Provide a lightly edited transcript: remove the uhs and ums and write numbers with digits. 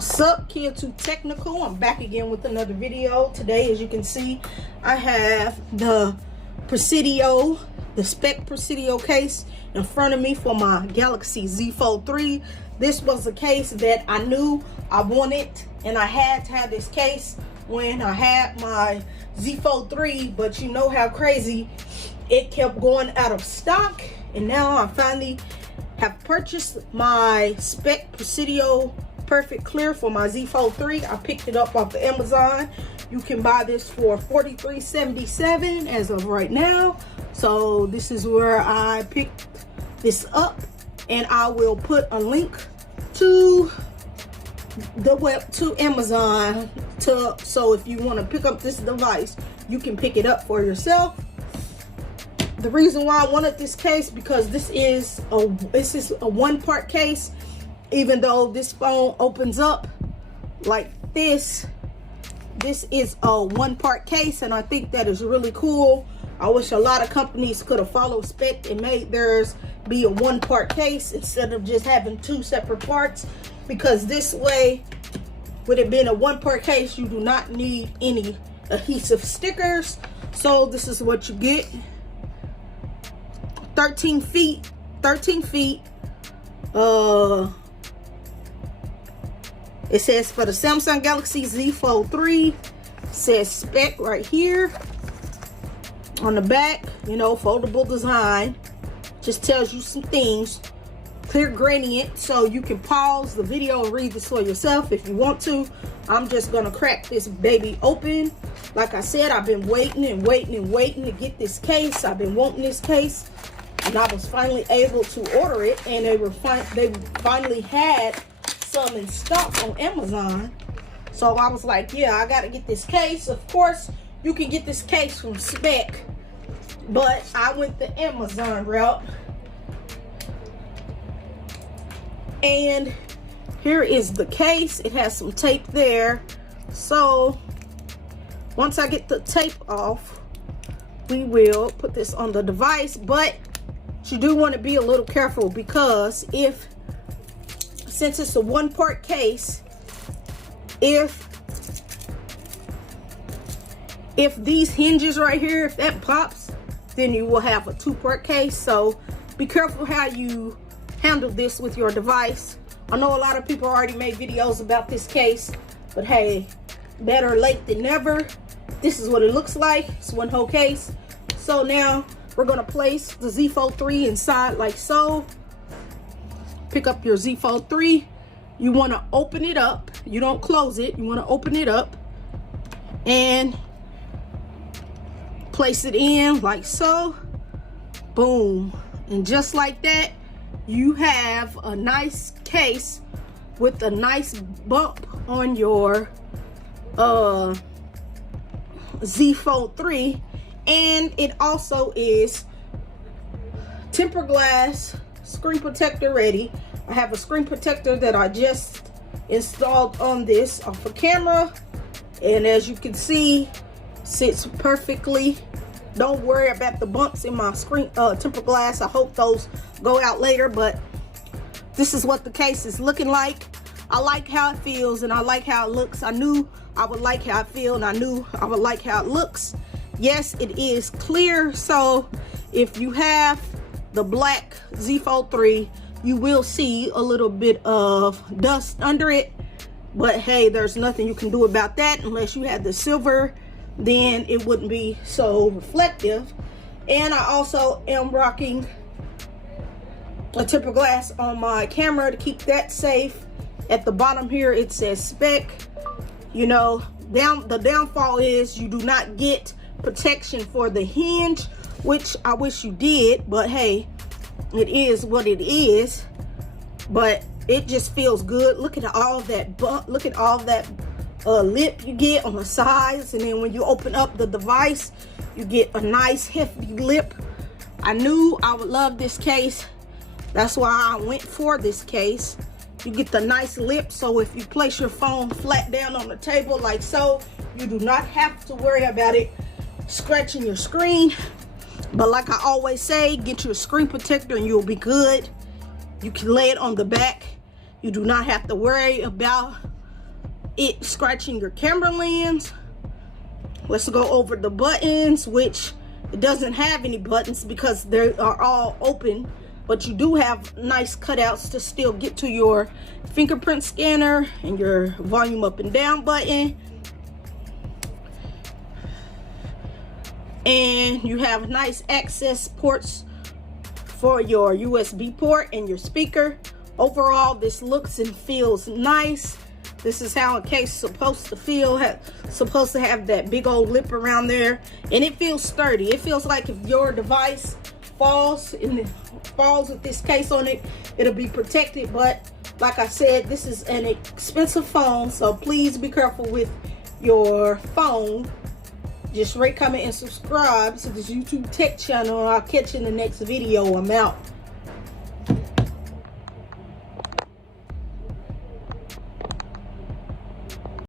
What's up, Kid Too Technical? I'm back again with another video. Today, as you can see, I have the Speck Prisdio case in front of me for my Galaxy Z Fold 3. This was a case that I knew I wanted, and I had to have this case when I had my Z Fold 3, but you know how crazy it kept going out of stock, and now I finally have purchased my Speck Prisdio Clear for my Z Fold 3. I picked it up off of Amazon. You can buy this for $43.77 as of right now. So this is where I picked this up, and I will put a link to the Amazon so if you want to pick up this device, you can pick it up for yourself. The reason why I wanted this case, because this is a one-part case. Even though this phone opens up like this is a one-part case, and I think that is really cool. I wish a lot of companies could have followed Speck and made theirs be a one-part case instead of just having two separate parts, because this way, with it being a one-part case, you do not need any adhesive stickers. So this is what you get. 13 feet. It says for the Samsung Galaxy Z Fold 3, it says Speck right here on the back, you know, foldable design. Just tells you some things. Clear gradient, so you can pause the video and read this for yourself if you want to. I'm just gonna crack this baby open. Like I said, I've been waiting to get this case. I've been wanting this case, and I was finally able to order it, and they finally had some in stock on Amazon. So I was like, yeah, I gotta get this case. Of course, you can get this case from Speck, but I went the Amazon route. And here is the case. It has some tape there. So once I get the tape off, we will put this on the device. But you do want to be a little careful, because since it's a one-part case, if these hinges right here, if that pops, then you will have a two-part case. So be careful how you handle this with your device. I know a lot of people already made videos about this case, but hey, better late than never. This is what it looks like. It's one whole case. So now we're gonna place the Z Fold 3 inside like so. Pick up your Z Fold 3. You want to open it up. You don't close it. You want to open it up and place it in like so. Boom. And just like that, you have a nice case with a nice bump on your Z Fold 3. And it also is tempered glass, screen protector ready. I have a screen protector that I just installed on this off a camera, and as you can see, sits perfectly. Don't worry about the bumps in my screen tempered glass. I hope those go out later, but this is what the case is looking like. I like how it feels, and I like how it looks. I knew I would like how it feels, and I knew I would like how it looks. Yes, it is clear, so if you have the black Z Fold 3, you will see a little bit of dust under it, but hey, there's nothing you can do about that. Unless you had the silver, then it wouldn't be so reflective. And I also am rocking a tempered glass on my camera to keep that safe. At the bottom here, it says Speck. You know, the downfall is you do not get protection for the hinge, which I wish you did, but hey, it is what it is. But it just feels good. Look at all that bump. Look at all that lip you get on the sides, and then when you open up the device, you get a nice hefty lip. I knew I would love this case. That's why I went for this case. You get the nice lip, so if you place your phone flat down on the table like so, you do not have to worry about it scratching your screen. But like I always say, get your screen protector and you'll be good. You can lay it on the back. You do not have to worry about it scratching your camera lens. Let's go over the buttons, which it doesn't have any buttons because they are all open, but you do have nice cutouts to still get to your fingerprint scanner and your volume up and down button. And you have nice access ports for your USB port and your speaker. Overall, this looks and feels nice. This is how a case is supposed to feel. Supposed to have that big old lip around there, and it feels sturdy. It feels like if your device falls with this case on it, it'll be protected. But like I said, this is an expensive phone, so please be careful with your phone. Just rate, comment, and subscribe to this YouTube tech channel. I'll catch you in the next video. I'm out.